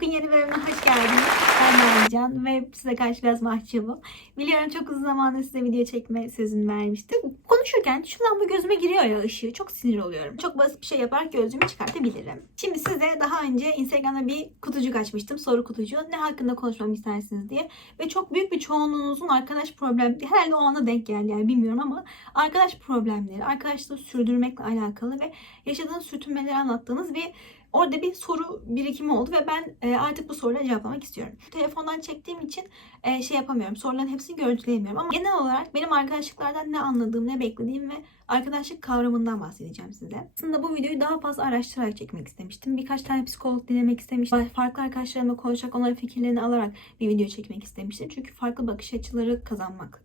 Vlog'un yeni bölümüne hoş geldiniz. Ben Mercan ve size karşı biraz mahcubum. Biliyorum çok uzun zamandır size video çekme sözünü vermiştim. Konuşurken şu lamba gözüme giriyor ya ışığı. Çok sinir oluyorum. Çok basit bir şey yaparak gözlüğümü çıkartabilirim. Şimdi size daha önce Instagram'da bir kutucuk açmıştım. Soru kutucuğu. Ne hakkında konuşmamı istersiniz diye. Ve çok büyük bir çoğunluğunuzun arkadaş problem herhalde o ana denk geldi yani bilmiyorum ama arkadaş problemleri, arkadaşlığı sürdürmekle alakalı ve yaşadığınız sürtünmeleri anlattığınız bir Orada bir soru birikimi oldu ve ben e, artık bu soruları cevaplamak istiyorum. Telefondan çektiğim için e, şey yapamıyorum. Soruların hepsini görüntüleyemiyorum. Ama genel olarak benim arkadaşlıklardan ne anladığım, ne beklediğim ve arkadaşlık kavramından bahsedeceğim size. Aslında bu videoyu daha fazla araştırarak çekmek istemiştim. Birkaç tane psikolog dinlemek istemiştim. Farklı arkadaşlarımla konuşarak onların fikirlerini alarak bir video çekmek istemiştim. Çünkü farklı bakış açıları kazanmak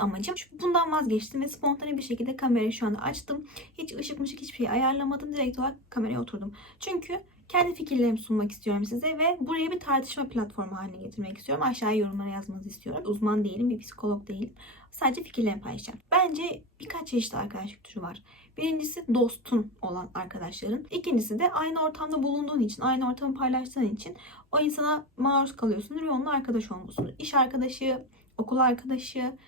amacım. Bundan vazgeçtim ve spontane bir şekilde kamerayı şu anda açtım. Hiç ışık mışık hiçbir şey ayarlamadım. Direkt olarak kameraya oturdum. Çünkü kendi fikirlerimi sunmak istiyorum size ve buraya bir tartışma platformu haline getirmek istiyorum. Aşağıya yorumlara yazmanızı istiyorum. Uzman değilim, bir psikolog değilim. Sadece fikirlerimi paylaşacağım. Bence birkaç çeşitli arkadaşlık türü var. Birincisi dostun olan arkadaşların. İkincisi de aynı ortamda bulunduğun için, aynı ortamı paylaştığın için o insana maruz kalıyorsundur ve onunla arkadaş olmuşsundur. İş arkadaşı, okul arkadaşı,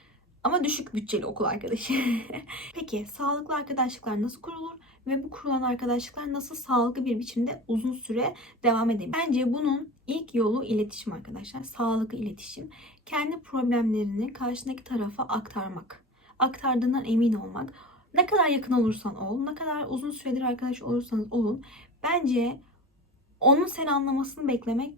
ama düşük bütçeli okul arkadaşı. Peki sağlıklı arkadaşlıklar nasıl kurulur ve bu kurulan arkadaşlıklar nasıl sağlıklı bir biçimde uzun süre devam edebilir? Bence bunun ilk yolu iletişim arkadaşlar. Sağlıklı iletişim. Kendi problemlerini karşındaki tarafa aktarmak. Aktardığından emin olmak. Ne kadar yakın olursan ol, ne kadar uzun süredir arkadaş olursanız olun. Bence onun seni anlamasını beklemek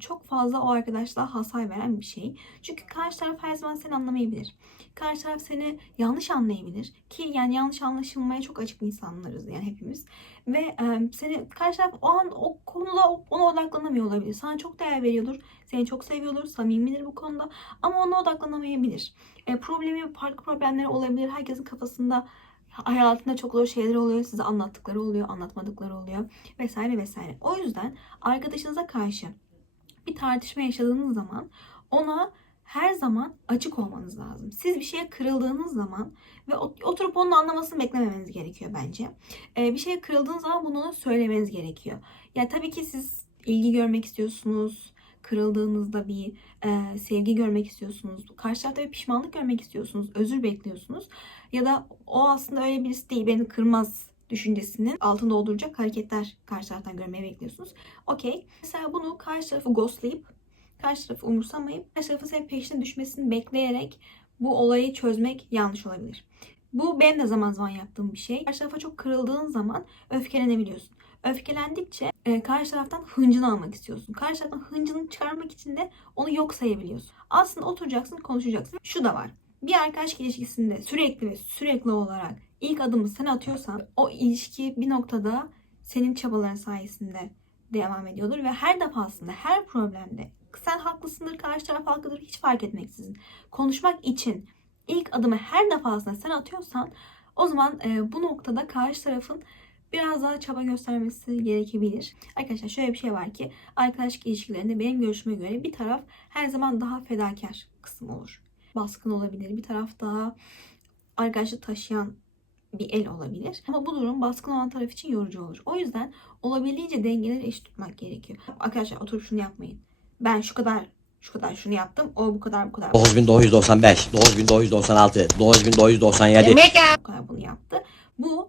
çok fazla o arkadaşlığa hasar veren bir şey. Çünkü karşı taraf her zaman seni anlamayabilir. Karşı taraf seni yanlış anlayabilir. Ki yani yanlış anlaşılmaya çok açık insanlarız yani hepimiz. Ve seni karşı taraf o an o konuda ona odaklanamıyor olabilir. Sana çok değer veriyordur. Seni çok seviyordur. Samimidir bu konuda. Ama ona odaklanamayabilir. E, problemi, farklı problemleri olabilir. Herkesin kafasında hayatında çok zor şeyler oluyor. Size anlattıkları oluyor, anlatmadıkları oluyor vesaire vesaire. O yüzden arkadaşınıza karşı bir tartışma yaşadığınız zaman ona her zaman açık olmanız lazım. Siz bir şeye kırıldığınız zaman ve oturup onun anlamasını beklememeniz gerekiyor bence. Ee, bir şeye kırıldığınız zaman bunu ona söylemeniz gerekiyor. Ya tabii ki siz ilgi görmek istiyorsunuz. Kırıldığınızda bir e, sevgi görmek istiyorsunuz. Karşı tarafta bir pişmanlık görmek istiyorsunuz. Özür bekliyorsunuz. Ya da o aslında öyle birisi değil. Beni kırmaz düşüncesinin altını dolduracak hareketler karşı taraftan görmeyi bekliyorsunuz. Okey. Mesela bunu karşı tarafı ghostlayıp karşı tarafı umursamayıp karşı tarafın senin peşine düşmesini bekleyerek bu olayı çözmek yanlış olabilir. Bu benim de zaman zaman yaptığım bir şey. Karşı tarafa çok kırıldığın zaman öfkelenebiliyorsun. Öfkelendikçe e, karşı taraftan hıncını almak istiyorsun. Karşı taraftan hıncını çıkarmak için de onu yok sayabiliyorsun. Aslında oturacaksın, konuşacaksın. Şu da var. Bir arkadaş ilişkisinde sürekli ve sürekli olarak ilk adımı sen atıyorsan o ilişki bir noktada senin çabaların sayesinde devam ediyordur ve her defasında her problemde sen haklısındır karşı taraf haklıdır hiç fark etmeksizin konuşmak için ilk adımı her defasında sen atıyorsan o zaman e, bu noktada karşı tarafın biraz daha çaba göstermesi gerekebilir. Arkadaşlar şöyle bir şey var ki arkadaşlık ilişkilerinde benim görüşüme göre bir taraf her zaman daha fedakar kısım olur. Baskın olabilir. Bir taraf daha arkadaşlık taşıyan bir el olabilir. Ama bu durum baskın olan taraf için yorucu olur. O yüzden olabildiğince dengeleri eşit tutmak gerekiyor. Arkadaşlar oturup şunu yapmayın. Ben şu kadar şu kadar şunu yaptım. O bu kadar bu kadar. 9995, 9996, 9997. Bu kadar bunu yaptı. Bu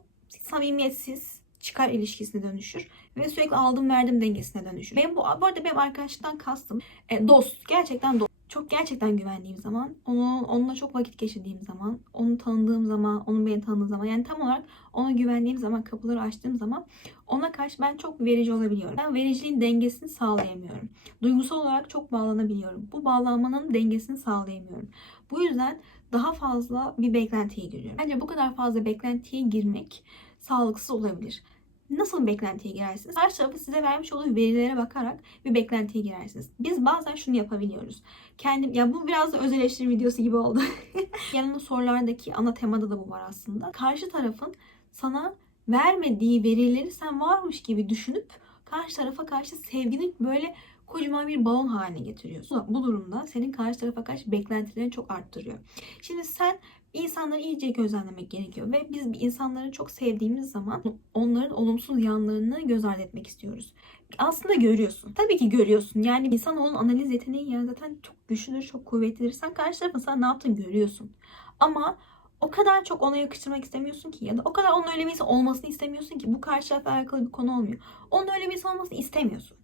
samimiyetsiz çıkar ilişkisine dönüşür ve sürekli aldım verdim dengesine dönüşür. Benim bu, bu arada benim arkadaşlıktan kastım e, dost. Gerçekten dost çok gerçekten güvendiğim zaman, onu onunla çok vakit geçirdiğim zaman, onu tanıdığım zaman, onun beni tanıdığı zaman yani tam olarak ona güvendiğim zaman, kapıları açtığım zaman ona karşı ben çok verici olabiliyorum. Ben vericiliğin dengesini sağlayamıyorum. Duygusal olarak çok bağlanabiliyorum. Bu bağlanmanın dengesini sağlayamıyorum. Bu yüzden daha fazla bir beklentiye giriyorum. Bence bu kadar fazla beklentiye girmek sağlıksız olabilir. Nasıl beklentiye girersiniz? Karşı tarafı size vermiş olduğu verilere bakarak bir beklentiye girersiniz. Biz bazen şunu yapabiliyoruz. Kendim, ya bu biraz da öz videosu gibi oldu. Yanında sorulardaki ana temada da bu var aslında. Karşı tarafın sana vermediği verileri sen varmış gibi düşünüp karşı tarafa karşı sevgini böyle kocaman bir balon haline getiriyorsun. Bu durumda senin karşı tarafa karşı beklentilerini çok arttırıyor. Şimdi sen İnsanları iyice gözlemlemek gerekiyor ve biz bir insanları çok sevdiğimiz zaman onların olumsuz yanlarını göz ardı etmek istiyoruz. Aslında görüyorsun. Tabii ki görüyorsun. Yani insanoğlunun analiz yeteneği yani zaten çok güçlüdür, çok kuvvetlidir. Sen karşı tarafın sana ne yaptığını görüyorsun. Ama o kadar çok ona yakıştırmak istemiyorsun ki ya da o kadar onun öyle birisi olmasını istemiyorsun ki bu karşı tarafla alakalı bir konu olmuyor. Onun öyle birisi olmasını istemiyorsun.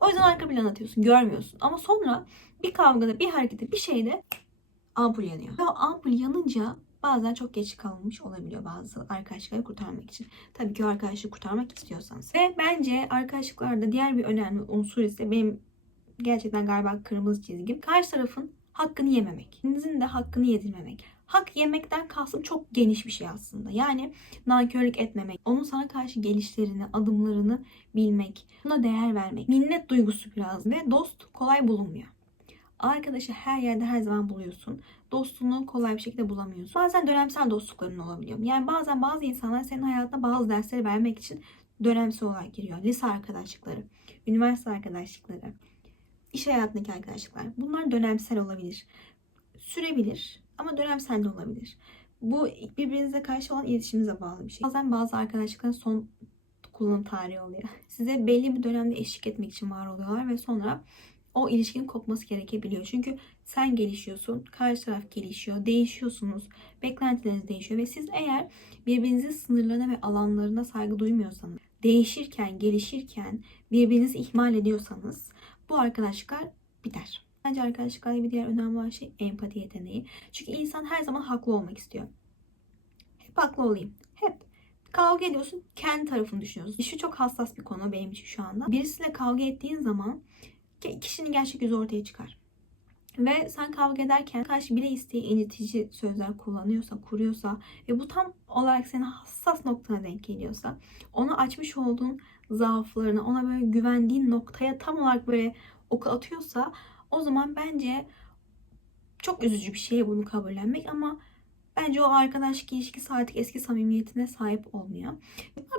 O yüzden arka plan atıyorsun, görmüyorsun. Ama sonra bir kavgada, bir harekette, bir şeyde ampul yanıyor. Ve o ampul yanınca bazen çok geç kalmış olabiliyor bazı arkadaşlıkları kurtarmak için. Tabii ki o arkadaşlığı kurtarmak istiyorsanız. Ve bence arkadaşlıklarda diğer bir önemli unsur ise benim gerçekten galiba kırmızı çizgim. Karşı tarafın hakkını yememek. İkinizin de hakkını yedirmemek. Hak yemekten kastım çok geniş bir şey aslında. Yani nankörlük etmemek, onun sana karşı gelişlerini, adımlarını bilmek, buna değer vermek, minnet duygusu biraz ve dost kolay bulunmuyor. Arkadaşı her yerde her zaman buluyorsun. Dostluğunu kolay bir şekilde bulamıyorsun. Bazen dönemsel dostlukların olabiliyor. Yani bazen bazı insanlar senin hayatına bazı dersleri vermek için dönemsel olarak giriyor. Lise arkadaşlıkları, üniversite arkadaşlıkları, iş hayatındaki arkadaşlıklar. Bunlar dönemsel olabilir. Sürebilir ama dönemsel de olabilir. Bu birbirinize karşı olan iletişiminize bağlı bir şey. Bazen bazı arkadaşlıkların son kullanım tarihi oluyor. Size belli bir dönemde eşlik etmek için var oluyorlar ve sonra o ilişkinin kopması gerekebiliyor. Çünkü sen gelişiyorsun, karşı taraf gelişiyor, değişiyorsunuz, beklentileriniz değişiyor ve siz eğer birbirinizin sınırlarına ve alanlarına saygı duymuyorsanız, değişirken, gelişirken birbirinizi ihmal ediyorsanız bu arkadaşlıklar biter. Bence arkadaşlıklarda bir diğer önemli olan şey empati yeteneği. Çünkü insan her zaman haklı olmak istiyor. Hep haklı olayım. Hep. Kavga ediyorsun, kendi tarafını düşünüyorsun. Şu çok hassas bir konu benim için şu anda. Birisiyle kavga ettiğin zaman kişinin gerçek yüzü ortaya çıkar. Ve sen kavga ederken karşı bile isteği incitici sözler kullanıyorsa, kuruyorsa ve bu tam olarak senin hassas noktana denk geliyorsa onu açmış olduğun zaaflarını, ona böyle güvendiğin noktaya tam olarak böyle oku atıyorsa o zaman bence çok üzücü bir şey bunu kabullenmek ama bence o arkadaşlık ilişkisi artık eski samimiyetine sahip olmuyor.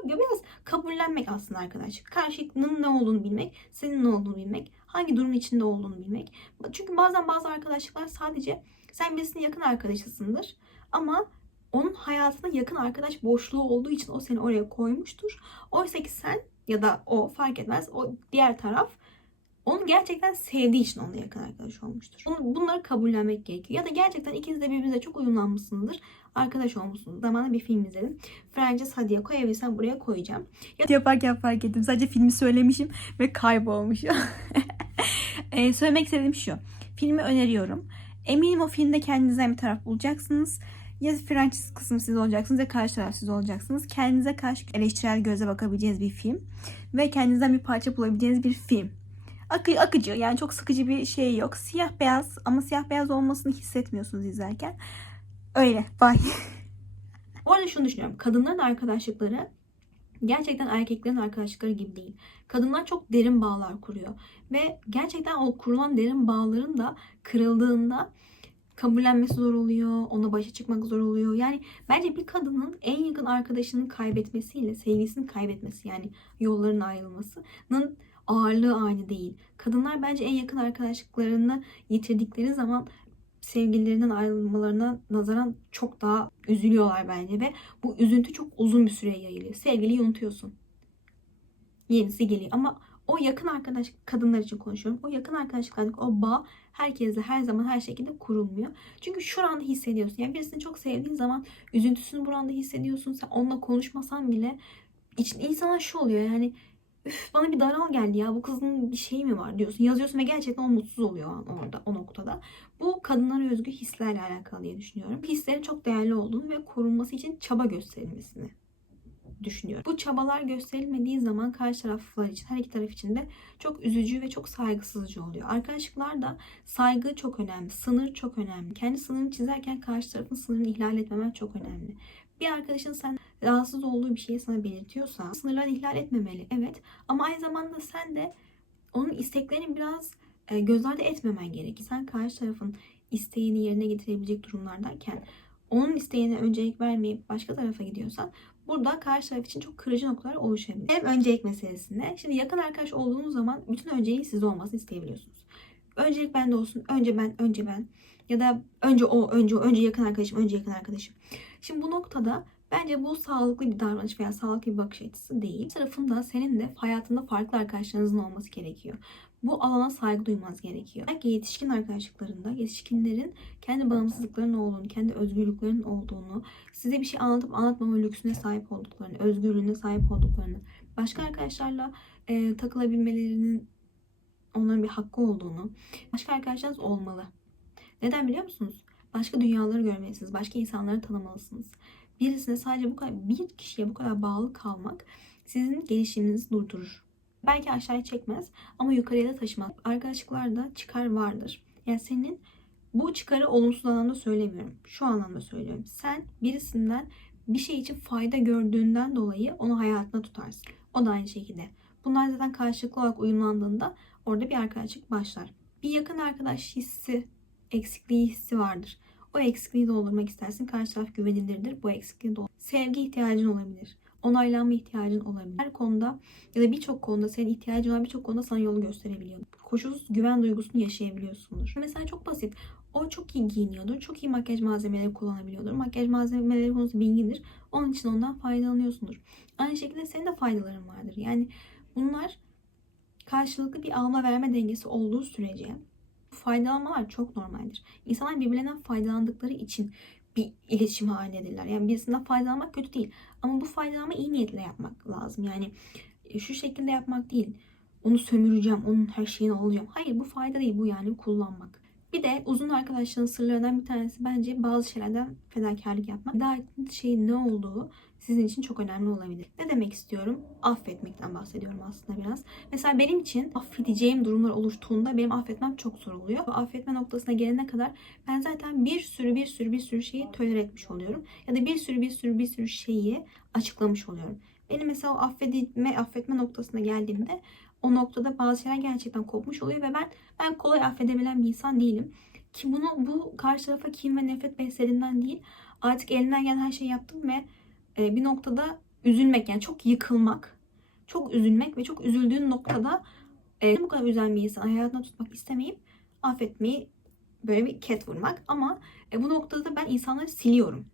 Biraz kabullenmek aslında arkadaşlık. Karşının ne olduğunu bilmek, senin ne olduğunu bilmek, hangi durum içinde olduğunu bilmek. Çünkü bazen bazı arkadaşlıklar sadece sen birisinin yakın arkadaşısındır ama onun hayatında yakın arkadaş boşluğu olduğu için o seni oraya koymuştur. Oysa ki sen ya da o fark etmez o diğer taraf onu gerçekten sevdiği için onunla yakın arkadaş olmuştur. Bunları kabullenmek gerekiyor. Ya da gerçekten ikiniz de birbirinize çok uyumlanmışsınızdır. Arkadaş olmuşsunuz. Zamanında bir film izledim. Frances Hadiye koyabilirsem buraya koyacağım. Yaparken fark ettim. Sadece filmi söylemişim ve kaybolmuşum. Ee, söylemek istediğim şu. Filmi öneriyorum. Eminim o filmde kendinizden bir taraf bulacaksınız. Ya Francis kısmı siz olacaksınız ya karşı taraf siz olacaksınız. Kendinize karşı eleştirel göze bakabileceğiniz bir film. Ve kendinizden bir parça bulabileceğiniz bir film. Akı, akıcı yani çok sıkıcı bir şey yok. Siyah beyaz ama siyah beyaz olmasını hissetmiyorsunuz izlerken. Öyle. Bye. Bu arada şunu düşünüyorum. Kadınların arkadaşlıkları gerçekten erkeklerin arkadaşlıkları gibi değil. Kadınlar çok derin bağlar kuruyor. Ve gerçekten o kurulan derin bağların da kırıldığında kabullenmesi zor oluyor. Ona başa çıkmak zor oluyor. Yani bence bir kadının en yakın arkadaşının kaybetmesiyle sevgilisini kaybetmesi yani yolların ayrılmasının ağırlığı aynı değil. Kadınlar bence en yakın arkadaşlıklarını yitirdikleri zaman sevgililerinden ayrılmalarına nazaran çok daha üzülüyorlar bence ve bu üzüntü çok uzun bir süreye yayılıyor. Sevgiliyi unutuyorsun. Yenisi geliyor ama o yakın arkadaş kadınlar için konuşuyorum. O yakın arkadaşlıklardaki o bağ herkesle her zaman her şekilde kurulmuyor. Çünkü şuranda hissediyorsun. Yani birisini çok sevdiğin zaman üzüntüsünü buranda hissediyorsun. Sen onunla konuşmasan bile için insana şu oluyor yani üf bana bir daral geldi ya bu kızın bir şeyi mi var diyorsun. Yazıyorsun ve gerçekten o mutsuz oluyor orada o noktada. Bu kadınlara özgü hislerle alakalı diye düşünüyorum. Hislerin çok değerli olduğunu ve korunması için çaba gösterilmesini düşünüyorum. Bu çabalar gösterilmediği zaman karşı taraflar için, her iki taraf için de çok üzücü ve çok saygısızcı oluyor. Arkadaşlıklarda saygı çok önemli, sınır çok önemli. Kendi sınırını çizerken karşı tarafın sınırını ihlal etmemen çok önemli. Bir arkadaşın sen rahatsız olduğu bir şeyi sana belirtiyorsa sınırlarını ihlal etmemeli evet ama aynı zamanda sen de onun isteklerini biraz e, göz ardı etmemen gerekir. Sen karşı tarafın isteğini yerine getirebilecek durumlardayken onun isteğine öncelik vermeyip başka tarafa gidiyorsan burada karşı taraf için çok kırıcı noktalar oluşabilir. Hem öncelik meselesinde. Şimdi yakın arkadaş olduğunuz zaman bütün önceliğin sizde olmasını isteyebiliyorsunuz. Öncelik bende olsun. Önce ben, önce ben. Ya da önce o, önce o, önce yakın arkadaşım, önce yakın arkadaşım. Şimdi bu noktada bence bu sağlıklı bir davranış veya sağlıklı bir bakış açısı değil. Bir tarafında senin de hayatında farklı arkadaşlarınızın olması gerekiyor. Bu alana saygı duymanız gerekiyor. Belki yetişkin arkadaşlıklarında yetişkinlerin kendi bağımsızlıklarının olduğunu, kendi özgürlüklerinin olduğunu, size bir şey anlatıp anlatmama lüksüne sahip olduklarını, özgürlüğüne sahip olduklarını, başka arkadaşlarla e, takılabilmelerinin onların bir hakkı olduğunu, başka arkadaşlarınız olmalı. Neden biliyor musunuz? Başka dünyaları görmelisiniz, başka insanları tanımalısınız. Birisine sadece bu kadar, bir kişiye bu kadar bağlı kalmak sizin gelişiminizi durdurur. Belki aşağıya çekmez ama yukarıya da taşımaz. Arkadaşlıklarda çıkar vardır. Yani senin bu çıkarı olumsuz anlamda söylemiyorum. Şu anlamda söylüyorum. Sen birisinden bir şey için fayda gördüğünden dolayı onu hayatına tutarsın. O da aynı şekilde. Bunlar zaten karşılıklı olarak uyumlandığında orada bir arkadaşlık başlar. Bir yakın arkadaş hissi, eksikliği hissi vardır. O eksikliği doldurmak istersin. Karşı taraf güvenilirdir. Bu eksikliği doldur. Sevgi ihtiyacın olabilir. Onaylanma ihtiyacın olabilir. Her konuda ya da birçok konuda senin ihtiyacın olan birçok konuda sana yolu gösterebiliyor. Koşulsuz güven duygusunu yaşayabiliyorsundur. Mesela çok basit. O çok iyi giyiniyordur. Çok iyi makyaj malzemeleri kullanabiliyordur. Makyaj malzemeleri konusu bilgidir. Onun için ondan faydalanıyorsundur. Aynı şekilde senin de faydaların vardır. Yani bunlar karşılıklı bir alma verme dengesi olduğu sürece faydalanmalar çok normaldir. İnsanlar birbirlerinden faydalandıkları için bir iletişim halindedirler. Yani birisinden faydalanmak kötü değil. Ama bu faydalanma iyi niyetle yapmak lazım. Yani e, şu şekilde yapmak değil. Onu sömüreceğim, onun her şeyini alacağım. Hayır bu fayda değil bu yani kullanmak. Bir de uzun arkadaşlığın sırlarından bir tanesi bence bazı şeylerden fedakarlık yapmak. Feda ettiğiniz şeyin ne olduğu sizin için çok önemli olabilir. Ne demek istiyorum? Affetmekten bahsediyorum aslında biraz. Mesela benim için affedeceğim durumlar oluştuğunda benim affetmem çok zor oluyor. Bu affetme noktasına gelene kadar ben zaten bir sürü bir sürü bir sürü şeyi tolere etmiş oluyorum. Ya da bir sürü bir sürü bir sürü şeyi açıklamış oluyorum. Benim mesela o affedilme, affetme noktasına geldiğimde o noktada bazı şeyler gerçekten kopmuş oluyor ve ben ben kolay affedebilen bir insan değilim. Ki bunu bu karşı tarafa kin ve nefret beslediğinden değil. Artık elinden gelen her şeyi yaptım ve e, bir noktada üzülmek yani çok yıkılmak, çok üzülmek ve çok üzüldüğün noktada e, bu kadar üzen bir insan hayatına tutmak istemeyip affetmeyi böyle bir ket vurmak. Ama e, bu noktada ben insanları siliyorum.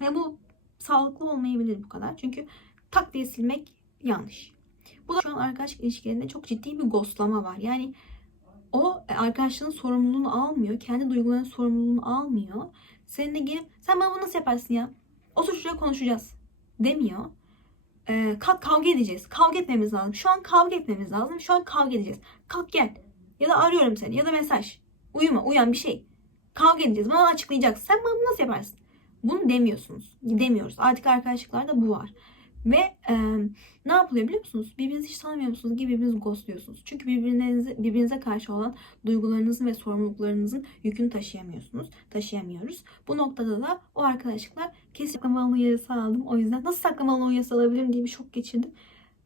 Ve bu sağlıklı olmayabilir bu kadar. Çünkü tak diye silmek yanlış. Bu da şu an arkadaşlık ilişkilerinde çok ciddi bir ghostlama var. Yani o arkadaşlığın sorumluluğunu almıyor. Kendi duygularının sorumluluğunu almıyor. Seninle gelip sen bana bunu nasıl yaparsın ya? Otur şuraya konuşacağız demiyor. Ee, kalk kavga edeceğiz. Kavga etmemiz lazım. Şu an kavga etmemiz lazım. Şu an kavga edeceğiz. Kalk gel. Ya da arıyorum seni. Ya da mesaj. Uyuma. Uyan bir şey. Kavga edeceğiz. Bana açıklayacaksın. Sen bunu nasıl yaparsın? Bunu demiyorsunuz. Demiyoruz. Artık arkadaşlıklarda bu var. Ve e, ne yapılıyor biliyor musunuz? Birbirinizi hiç tanımıyor musunuz gibi birbirinizi ghostluyorsunuz. Çünkü birbirinize, birbirinize karşı olan duygularınızın ve sorumluluklarınızın yükünü taşıyamıyorsunuz. Taşıyamıyoruz. Bu noktada da o arkadaşlıklar kesin saklama uyarısı aldım. O yüzden nasıl saklama uyarısı alabilirim diye bir şok geçirdim.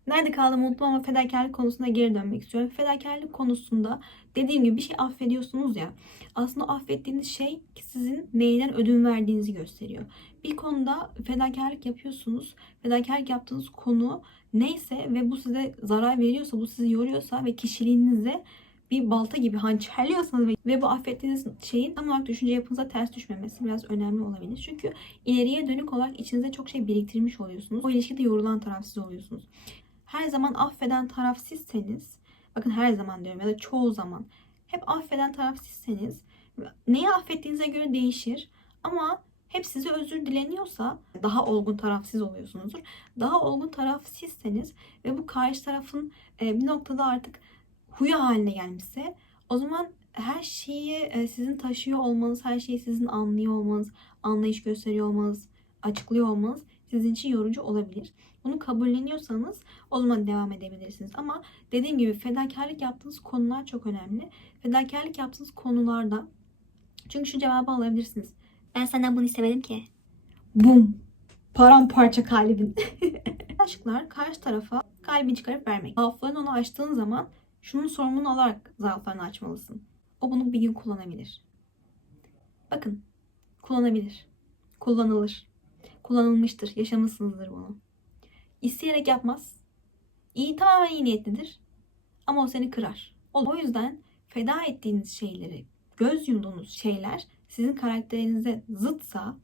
Nerede kaldım unuttum ama fedakarlık konusuna geri dönmek istiyorum. Fedakarlık konusunda dediğim gibi bir şey affediyorsunuz ya. Aslında affettiğiniz şey sizin neyden ödün verdiğinizi gösteriyor. Bir konuda fedakarlık yapıyorsunuz. Fedakarlık yaptığınız konu neyse ve bu size zarar veriyorsa, bu sizi yoruyorsa ve kişiliğinize bir balta gibi hançerliyorsanız ve, ve bu affettiğiniz şeyin tam olarak düşünce yapınıza ters düşmemesi biraz önemli olabilir. Çünkü ileriye dönük olarak içinizde çok şey biriktirmiş oluyorsunuz. O ilişkide yorulan taraf siz oluyorsunuz. Her zaman affeden taraf sizseniz, bakın her zaman diyorum ya da çoğu zaman hep affeden taraf sizseniz neyi affettiğinize göre değişir ama hep size özür dileniyorsa daha olgun taraf siz oluyorsunuzdur. Daha olgun taraf sizseniz ve bu karşı tarafın e, bir noktada artık huyu haline gelmişse o zaman her şeyi e, sizin taşıyor olmanız, her şeyi sizin anlıyor olmanız, anlayış gösteriyor olmanız, açıklıyor olmanız sizin için yorucu olabilir. Bunu kabulleniyorsanız o zaman devam edebilirsiniz. Ama dediğim gibi fedakarlık yaptığınız konular çok önemli. Fedakarlık yaptığınız konularda çünkü şu cevabı alabilirsiniz. Ben senden bunu istemedim ki. Bum. Paramparça kalbin. Aşklar karşı tarafa kalbini çıkarıp vermek. Zaaflarını ona açtığın zaman şunun sorumluluğunu alarak zaaflarını açmalısın. O bunu bir gün kullanabilir. Bakın. Kullanabilir. Kullanılır. Kullanılmıştır. Yaşamışsınızdır bunu. İsteyerek yapmaz. İyi tamamen iyi niyetlidir. Ama o seni kırar. O yüzden feda ettiğiniz şeyleri, göz yumduğunuz şeyler sizin karakterinize zıtsa,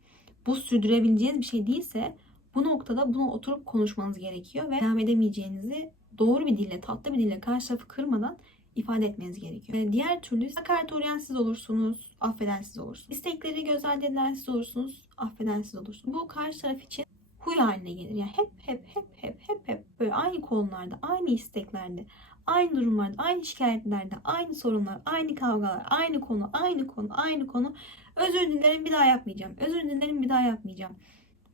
bu sürdürebileceğiniz bir şey değilse bu noktada bunu oturup konuşmanız gerekiyor ve devam edemeyeceğinizi doğru bir dille, tatlı bir dille karşı tarafı kırmadan ifade etmeniz gerekiyor. Ee, Diğer türlü hakaret uğrayan olursunuz, affeden siz olursunuz. İstekleri göz ardı siz olursunuz, affeden siz olursunuz. Bu karşı taraf için huy haline gelir. Yani hep hep hep hep hep hep böyle aynı konularda, aynı isteklerde, aynı durumlarda, aynı şikayetlerde, aynı sorunlar, aynı kavgalar, aynı konu, aynı konu, aynı konu. Özür dilerim bir daha yapmayacağım. Özür dilerim bir daha yapmayacağım.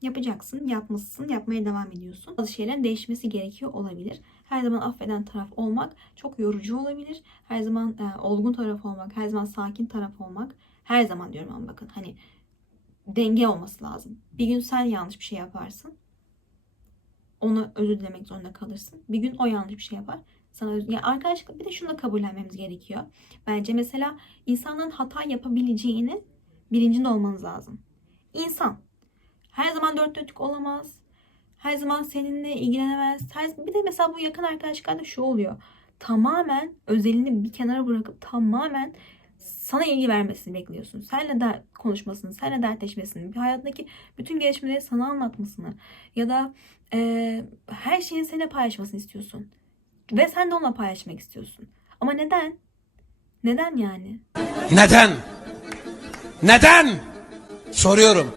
Yapacaksın, yapmışsın, yapmaya devam ediyorsun. Bazı şeylerin değişmesi gerekiyor olabilir. Her zaman affeden taraf olmak çok yorucu olabilir. Her zaman e, olgun taraf olmak, her zaman sakin taraf olmak. Her zaman diyorum ama bakın hani denge olması lazım. Bir gün sen yanlış bir şey yaparsın. Onu özür dilemek zorunda kalırsın. Bir gün o yanlış bir şey yapar. Sana öz- yani arkadaşlık bir de şunu da kabullenmemiz gerekiyor. Bence mesela insanların hata yapabileceğini bilincinde olmanız lazım. İnsan her zaman dört dörtlük olamaz. Her zaman seninle ilgilenemez. Her, bir de mesela bu yakın arkadaşlıklarda şu oluyor. Tamamen özelini bir kenara bırakıp tamamen sana ilgi vermesini bekliyorsun. Seninle de konuşmasını, seninle dertleşmesini, bir hayatındaki bütün gelişmeleri sana anlatmasını ya da e, her şeyini seninle paylaşmasını istiyorsun. Ve sen de onunla paylaşmak istiyorsun. Ama neden? Neden yani? Neden? Neden? Soruyorum.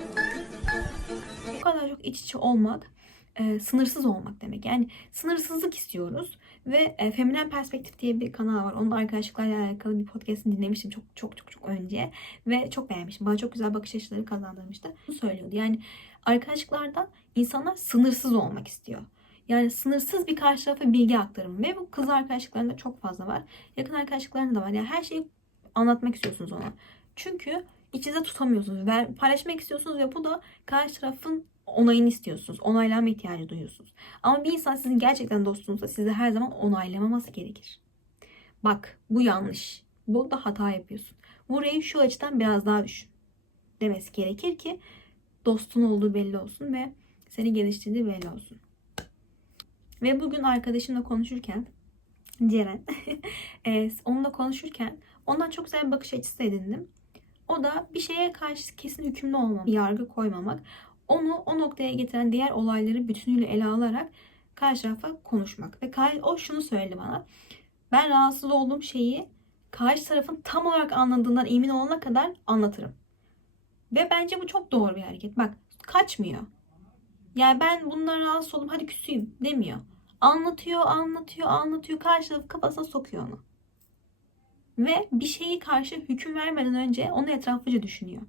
bu kadar çok iç içe olmak e, sınırsız olmak demek. Yani sınırsızlık istiyoruz ve e, Feminen Perspektif diye bir kanal var. Onun arkadaşlıklarla alakalı bir podcastini dinlemiştim çok çok çok çok önce ve çok beğenmiştim. Bana çok güzel bakış açıları kazandırmıştı. Bunu söylüyordu. Yani arkadaşlıklarda insanlar sınırsız olmak istiyor. Yani sınırsız bir karşı tarafa bilgi aktarımı ve bu kız arkadaşlıklarında çok fazla var. Yakın arkadaşlıklarında da var. Yani her şeyi anlatmak istiyorsunuz ona. Çünkü içinize tutamıyorsunuz. Ver, paylaşmak istiyorsunuz ve bu da karşı tarafın onayını istiyorsunuz. Onaylanma ihtiyacı duyuyorsunuz. Ama bir insan sizin gerçekten dostunuzsa sizi her zaman onaylamaması gerekir. Bak bu yanlış. Burada hata yapıyorsun. Burayı şu açıdan biraz daha düşün. Demesi gerekir ki dostun olduğu belli olsun ve seni geliştirdiği belli olsun. Ve bugün arkadaşımla konuşurken Ceren e, onunla konuşurken ondan çok güzel bir bakış açısı edindim. O da bir şeye karşı kesin hükümlü olmamak, yargı koymamak, onu o noktaya getiren diğer olayları bütünüyle ele alarak karşı tarafa konuşmak. Ve o şunu söyledi bana. Ben rahatsız olduğum şeyi karşı tarafın tam olarak anladığından emin olana kadar anlatırım. Ve bence bu çok doğru bir hareket. Bak kaçmıyor. Yani ben bundan rahatsız oldum hadi küseyim demiyor. Anlatıyor, anlatıyor, anlatıyor. Karşı tarafı kafasına sokuyor onu. Ve bir şeyi karşı hüküm vermeden önce onu etraflıca düşünüyor.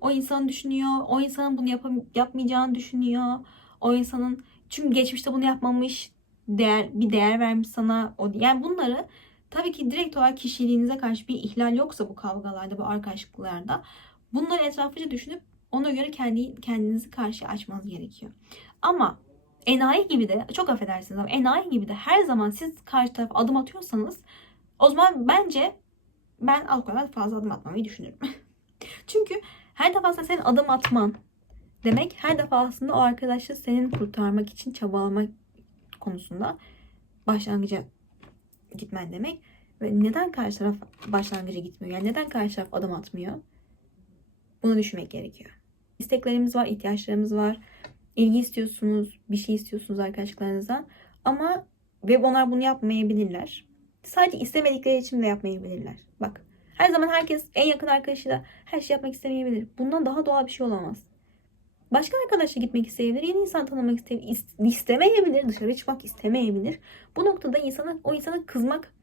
O insanı düşünüyor. O insanın bunu yapam- yapmayacağını düşünüyor. O insanın çünkü geçmişte bunu yapmamış değer bir değer vermiş sana. O yani bunları tabii ki direkt olarak kişiliğinize karşı bir ihlal yoksa bu kavgalarda, bu arkadaşlıklarda bunları etraflıca düşünüp ona göre kendi kendinizi karşı açmanız gerekiyor. Ama enayi gibi de çok affedersiniz ama enayi gibi de her zaman siz karşı tarafa adım atıyorsanız o zaman bence ben kadar fazla adım atmamayı düşünürüm. Çünkü her defasında senin adım atman demek her defasında o arkadaşı senin kurtarmak için çabalamak konusunda başlangıca gitmen demek. Ve neden karşı taraf başlangıca gitmiyor? Yani neden karşı taraf adım atmıyor? Bunu düşünmek gerekiyor. İsteklerimiz var, ihtiyaçlarımız var. İlgi istiyorsunuz, bir şey istiyorsunuz arkadaşlıklarınızdan. Ama ve onlar bunu yapmayabilirler. Sadece istemedikleri için de yapmayabilirler. Bak her zaman herkes en yakın arkadaşıyla her şey yapmak istemeyebilir. Bundan daha doğal bir şey olamaz. Başka arkadaşla gitmek isteyebilir, yeni insan tanımak istemeyebilir, dışarı çıkmak istemeyebilir. Bu noktada insana, o insana kızmak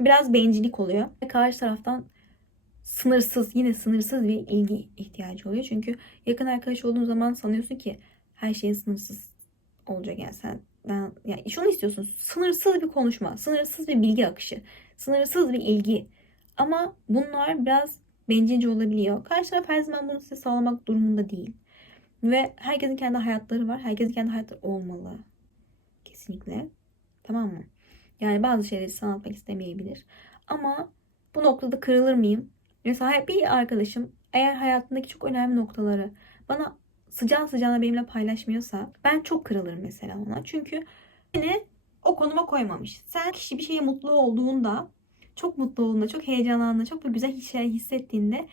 biraz bencillik oluyor. Ve karşı taraftan sınırsız, yine sınırsız bir ilgi ihtiyacı oluyor. Çünkü yakın arkadaş olduğun zaman sanıyorsun ki her şeyin sınırsız olacak yani sen ben yani şunu istiyorsun sınırsız bir konuşma, sınırsız bir bilgi akışı, sınırsız bir ilgi. Ama bunlar biraz bencilce olabiliyor. Karşı taraf her zaman bunu size sağlamak durumunda değil. Ve herkesin kendi hayatları var. Herkesin kendi hayatları olmalı. Kesinlikle. Tamam mı? Yani bazı şeyleri sana anlatmak istemeyebilir. Ama bu noktada kırılır mıyım? Mesela bir arkadaşım eğer hayatındaki çok önemli noktaları bana sıcağı sıcağına benimle paylaşmıyorsa ben çok kırılırım mesela ona. Çünkü beni o konuma koymamış. Sen kişi bir şeye mutlu olduğunda çok mutlu olduğunda, çok heyecanlandığında, çok böyle güzel şeyler hissettiğinde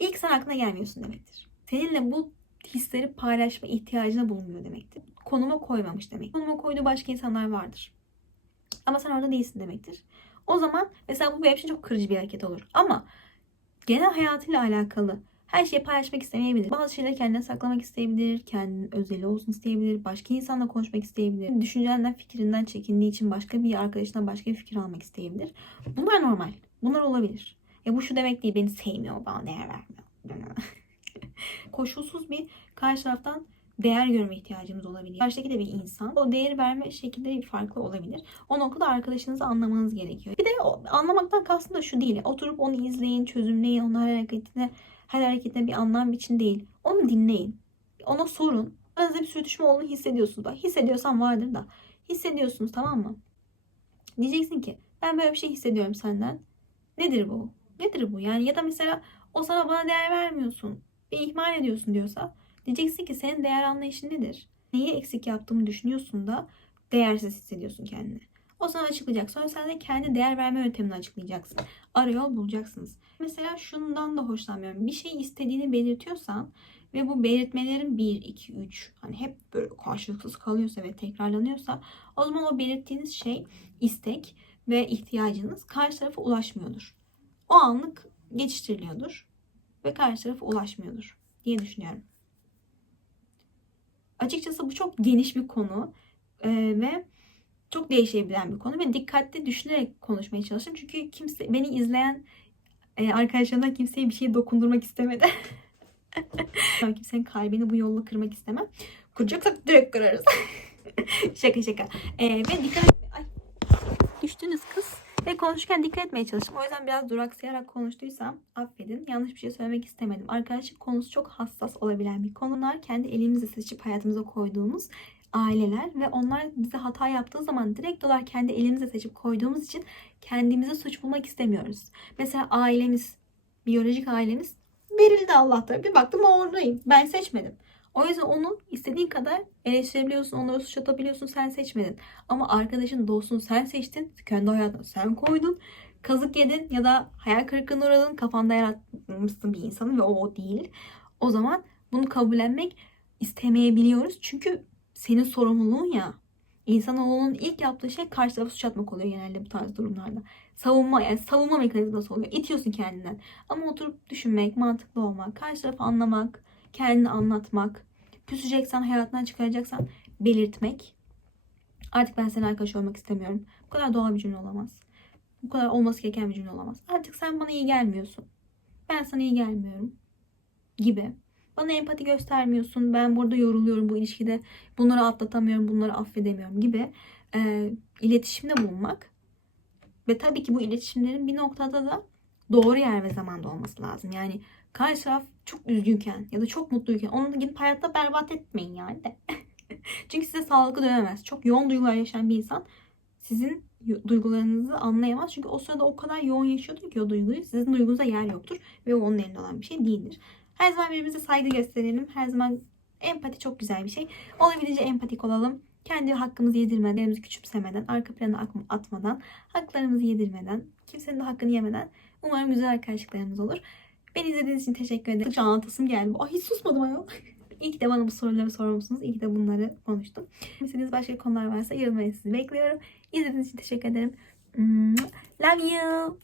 ilk sen aklına gelmiyorsun demektir. Seninle bu hisleri paylaşma ihtiyacına bulunmuyor demektir. Konuma koymamış demek. Konuma koyduğu başka insanlar vardır. Ama sen orada değilsin demektir. O zaman mesela bu benim için çok kırıcı bir hareket olur. Ama genel hayatıyla alakalı her şeyi paylaşmak istemeyebilir. Bazı şeyleri kendine saklamak isteyebilir, kendinin özeli olsun isteyebilir, başka insanla konuşmak isteyebilir. Düşüncenden, fikrinden çekindiği için başka bir arkadaşından başka bir fikir almak isteyebilir. Bunlar normal. Bunlar olabilir. Ya bu şu demek değil, beni sevmiyor, bana değer vermiyor. Koşulsuz bir karşı taraftan değer görme ihtiyacımız olabilir. Karşıdaki de bir insan. O değer verme şekilleri farklı olabilir. O noktada arkadaşınızı anlamanız gerekiyor. Bir de o, anlamaktan kastım da şu değil. Oturup onu izleyin, çözümleyin, onun hareketine, her hareketine bir anlam biçin değil. Onu dinleyin. Ona sorun. Aranızda bir sürtüşme olduğunu hissediyorsunuz. Bak hissediyorsan vardır da. Hissediyorsunuz tamam mı? Diyeceksin ki ben böyle bir şey hissediyorum senden. Nedir bu? Nedir bu? Yani ya da mesela o sana bana değer vermiyorsun. Bir ihmal ediyorsun diyorsa diyeceksin ki senin değer anlayışın nedir? Neyi eksik yaptığımı düşünüyorsun da değersiz hissediyorsun kendini. O sana açıklayacak. Sonra sen de kendi değer verme yöntemini açıklayacaksın. Ara yol bulacaksınız. Mesela şundan da hoşlanmıyorum. Bir şey istediğini belirtiyorsan ve bu belirtmelerin 1, 2, 3 hani hep böyle karşılıksız kalıyorsa ve tekrarlanıyorsa o zaman o belirttiğiniz şey istek ve ihtiyacınız karşı tarafa ulaşmıyordur. O anlık geçiştiriliyordur ve karşı tarafa ulaşmıyordur diye düşünüyorum. Açıkçası bu çok geniş bir konu Ee, ve çok değişebilen bir konu ve dikkatli düşünerek konuşmaya çalıştım. Çünkü kimse beni izleyen e, arkadaşlarımdan kimseye bir şey dokundurmak istemedi. Kimsenin kalbini bu yolla kırmak istemem. Kuracaksak direkt kırarız. şaka şaka. Ee, ve dikkat. Ay. Düştünüz kız. Ve konuşurken dikkat etmeye çalıştım. O yüzden biraz duraksayarak konuştuysam affedin. Yanlış bir şey söylemek istemedim. Arkadaşlık konusu çok hassas olabilen bir konular. Kendi elimizle seçip hayatımıza koyduğumuz aileler ve onlar bize hata yaptığı zaman direkt olarak kendi elimizle seçip koyduğumuz için kendimize suç bulmak istemiyoruz. Mesela ailemiz, biyolojik ailemiz verildi Allah'ta. Bir baktım oradayım. Ben seçmedim. O yüzden onu istediğin kadar eleştirebiliyorsun, onları suç atabiliyorsun, sen seçmedin. Ama arkadaşın, dostun sen seçtin, kendi hayatına sen koydun. Kazık yedin ya da hayal kırıklığına uğradın, kafanda yaratmışsın bir insanı ve o o değil. O zaman bunu kabullenmek istemeyebiliyoruz. Çünkü senin sorumluluğun ya. İnsanoğlunun ilk yaptığı şey karşı tarafı suç atmak oluyor genelde bu tarz durumlarda. Savunma yani savunma mekanizması oluyor. İtiyorsun kendinden. Ama oturup düşünmek, mantıklı olmak, karşı tarafı anlamak, kendini anlatmak, küseceksen, hayatından çıkaracaksan belirtmek. Artık ben senin arkadaş olmak istemiyorum. Bu kadar doğal bir cümle olamaz. Bu kadar olması gereken bir cümle olamaz. Artık sen bana iyi gelmiyorsun. Ben sana iyi gelmiyorum. Gibi. Bana empati göstermiyorsun. Ben burada yoruluyorum bu ilişkide. Bunları atlatamıyorum, bunları affedemiyorum gibi e, iletişimde bulunmak. Ve tabii ki bu iletişimlerin bir noktada da doğru yer ve zamanda olması lazım. Yani karşı taraf çok üzgünken ya da çok mutluyken onu gidip hayatta berbat etmeyin yani de. Çünkü size sağlıklı dönemez. Çok yoğun duygular yaşayan bir insan sizin duygularınızı anlayamaz. Çünkü o sırada o kadar yoğun yaşıyordur ki o duyguyu. Sizin duygunuza yer yoktur. Ve onun elinde olan bir şey değildir. Her zaman birbirimize saygı gösterelim. Her zaman empati çok güzel bir şey. Olabildiğince empatik olalım. Kendi hakkımızı yedirmeden, elimizi küçümsemeden, arka plana atmadan, haklarımızı yedirmeden, kimsenin de hakkını yemeden umarım güzel arkadaşlıklarımız olur. Beni izlediğiniz için teşekkür ederim. Çok anlatasım geldi. Ay hiç susmadım ayol. İyi ki de bana bu soruları sormuşsunuz. İyi ki de bunları konuştum. İstediğiniz başka konular varsa yorumları sizi bekliyorum. İzlediğiniz için teşekkür ederim. Love you.